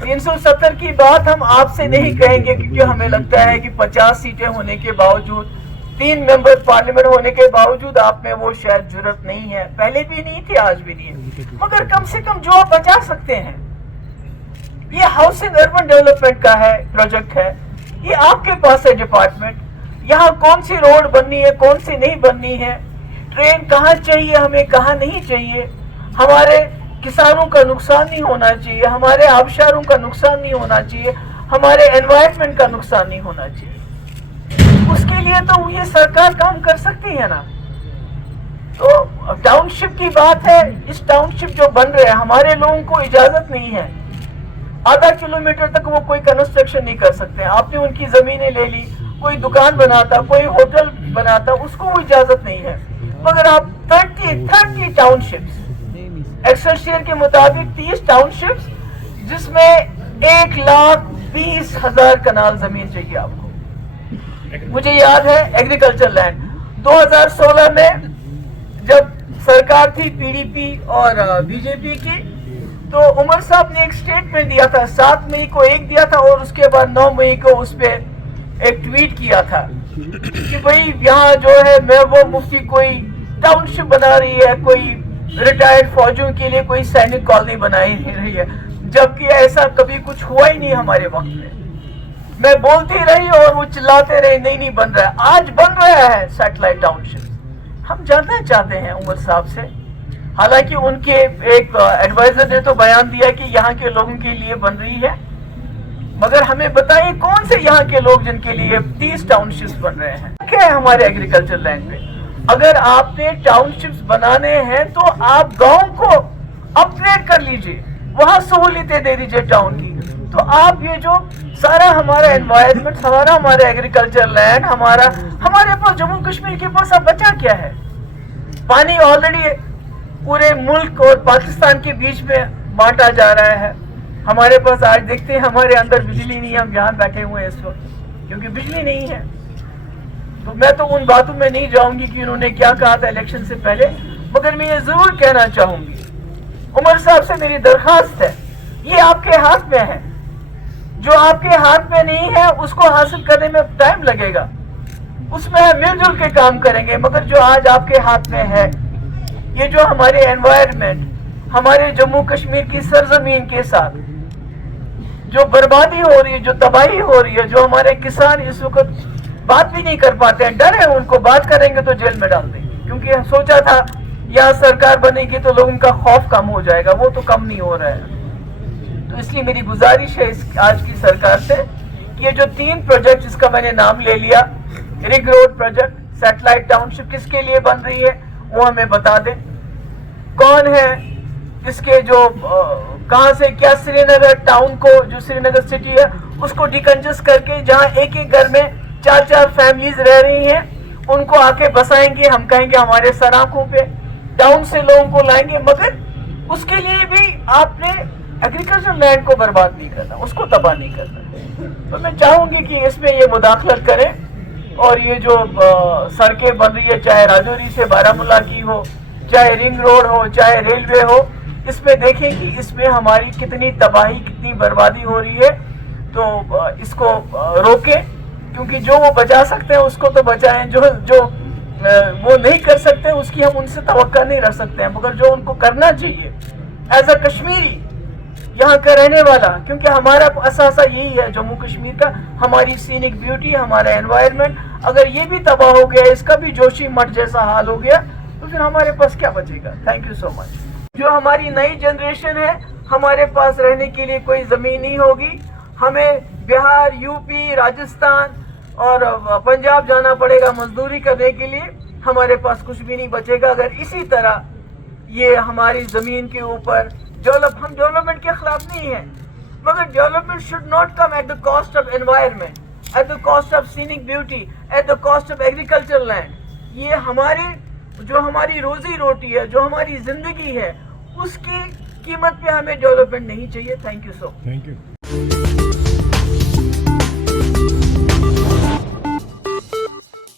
370 کی بات ہم آپ سے نہیں کہیں گے کیونکہ ہمیں لگتا ہے کہ 50 سیٹیں ہونے کے باوجود 3 ممبر پارلیمنٹ ہونے کے باوجود آپ میں وہ شاید جرت نہیں ہے, پہلے بھی نہیں تھی آج بھی نہیں ہے, مگر کم سے کم جو آپ بچا سکتے ہیں. یہ ہاؤسنگ اربن ڈیولپمنٹ کا ہے پروجیکٹ ہے, یہ آپ کے پاس ہے ڈپارٹمنٹ. یہاں کون سی روڈ بننی ہے کون سی نہیں بننی ہے, ٹرین کہاں چاہیے ہمیں کہاں نہیں چاہیے, ہمارے کسانوں کا نقصان نہیں ہونا چاہیے, ہمارے آبشاروں کا نقصان نہیں ہونا چاہیے, ہمارے انوائرمنٹ کا نقصان نہیں ہونا چاہیے. اس کے لیے تو یہ سرکار کام کر سکتی ہے نا. تو ٹاؤن شپ کی بات ہے, اس ٹاؤن شپ جو بن رہے ہیں ہمارے لوگوں کو اجازت نہیں ہے, آدھا کلومیٹر تک وہ کوئی کنسٹرکشن نہیں کر سکتے. آپ نے ان کی زمینیں لے لی, کوئی دکان بناتا کوئی ہوٹل بناتا اس کو وہ اجازت نہیں ہے. مگر آپ 30 ٹاؤن شپس, ایکسلشیئر کے مطابق 30 ٹاؤن شپس جس میں 1,20,000 کنال زمین چاہیے آپ کو. مجھے یاد ہے ایگریکلچر لینڈ 2016 میں جب سرکار تھی پی ڈی پی اور بی جے پی کی, تو عمر صاحب نے ایک سٹیٹمنٹ دیا تھا, 7 مئی کو ایک دیا تھا اور اس کے بعد 9 مئی کو اس پہ ایک ٹویٹ کیا تھا کہ بھئی یہاں جو ہے محبوب مفتی کوئی ٹاؤن شپ بنا رہی ہے, کوئی ریٹائرڈ فوجیوں کے لیے کوئی سینک کالونی بنائی رہی ہے, جبکہ ایسا کبھی کچھ ہوا ہی نہیں ہمارے وقت میں. میں بولتی رہی اور وہ چلاتے رہے نہیں بن رہا ہے. آج بن رہا ہے سیٹلائٹ ٹاؤن شپ. ہم جاننا چاہتے ہیں عمر صاحب سے, حالانکہ ان کے ایک ایڈوائزر نے تو بیان دیا کہ یہاں کے لوگوں کے لیے بن رہی ہے, مگر ہمیں بتائیے کون سے یہاں کے لوگ جن کے لیے 30 ٹاؤن شپس بن رہے ہیں کیا ہے ہمارے ایگریکلچر لینڈ پہ. اگر آپ نے ٹاؤن شپس بنانے ہیں تو آپ گاؤں کو اپ گریڈ کر لیجئے, وہاں سہولتیں دے دیجئے ٹاؤن کی. تو آپ یہ جو سارا ہمارا انوائرمنٹ, ہمارا ایگریکلچر لینڈ, ہمارے پاس جموں کشمیر کے پاس اب بچا کیا ہے؟ پانی آلریڈی پورے ملک اور پاکستان کے بیچ میں بانٹا جا رہا ہے. ہمارے پاس آج دیکھتے ہیں ہمارے اندر بجلی نہیں ہے, ہم یہاں بیٹھے ہوئے ہیں اس وقت کیونکہ بجلی نہیں ہے. تو میں تو ان باتوں میں نہیں جاؤں گی کہ انہوں نے کیا کہا تھا الیکشن سے پہلے, مگر میں یہ ضرور کہنا چاہوں گی, عمر صاحب سے میری درخواست ہے, یہ آپ کے ہاتھ میں ہے, جو آپ کے ہاتھ میں نہیں ہے اس کو حاصل کرنے میں ٹائم لگے گا, اس میں ہم مل جل کے کام کریں گے. مگر جو آج آپ کے ہاتھ میں ہے, یہ جو ہمارے انوائرمنٹ, ہمارے جموں کشمیر کی سرزمین کے ساتھ جو بربادی ہو رہی ہے, جو تباہی ہو رہی ہے, جو ہمارے کسان اس وقت بات بھی نہیں کر پاتے ہیں, ڈر ہے ان کو, بات کریں گے تو جیل میں ڈال دیں گے, کیونکہ سوچا تھا یہاں سرکار بنے گی تو لوگوں کا خوف کم ہو جائے گا, وہ تو کم نہیں ہو رہا ہے. تو اس لیے میری گزارش ہے آج کی سرکار سے کہ یہ جو 3 پروجیکٹ جس کا میں نے نام لے لیا, ring road project, satellite township کس کے لیے بن رہی ہے وہ ہمیں بتا دیں, کون ہے اس کے جو کہاں سے کیا, سری نگر ٹاؤن کو جو سری نگر سٹی ہے اس کو ڈیکنجسٹ کر کے جہاں ایک گھر میں 4 فیملیز رہ رہی ہیں ان کو آ کے بسائیں گے. ہم کہیں گے ہمارے سڑکوں پہ ٹاؤن سے لوگوں کو لائیں گے, مگر اس کے لیے بھی آپ نے ایگریکلچر لینڈ کو برباد نہیں کرنا, اس کو تباہ نہیں کرنا. تو میں چاہوں گی کہ اس میں یہ مداخلت کریں, اور یہ جو سڑکیں بن رہی ہے چاہے راجوری سے بارامولہ کی ہو, چاہے رنگ روڈ ہو, چاہے ریلوے ہو, اس میں دیکھیں کہ اس میں ہماری کتنی تباہی کتنی بربادی ہو رہی ہے. تو اس کو روکیں, کیونکہ جو وہ بچا سکتے ہیں اس کو تو بچائیں, جو وہ نہیں کر سکتے اس کی ہم ان سے توقع نہیں رکھ سکتے ہیں, مگر جو ان کو کرنا چاہیے ایز اے کشمیری یہاں کا رہنے والا, کیونکہ ہمارا اثاثہ یہی ہے جموں کشمیر کا, ہماری سینک بیوٹی, ہمارا انوائرمنٹ. اگر یہ بھی تباہ ہو گیا, اس کا بھی جوشی مٹھ جیسا حال ہو گیا, تو پھر ہمارے پاس کیا بچے گا. تھینک یو سو مچ. جو ہماری نئی جنریشن ہے, ہمارے پاس رہنے کے لیے کوئی زمین نہیں ہوگی, ہمیں بہار, یو پی, راجستھان اور پنجاب جانا پڑے گا مزدوری کرنے کے لیے, ہمارے پاس کچھ بھی نہیں بچے گا. اگر اسی طرح یہ ہماری زمین کے اوپر ہم ڈیولپمنٹ کے خلاف نہیں ہیں, مگر development should not come at the cost of environment, at the cost of scenic beauty, at the cost of agriculture land. یہ ہماری روزی روٹی ہے, جو ہماری زندگی ہے, اس کی قیمت پہ ہمیں ڈیولپمنٹ نہیں چاہیے. Thank you so much.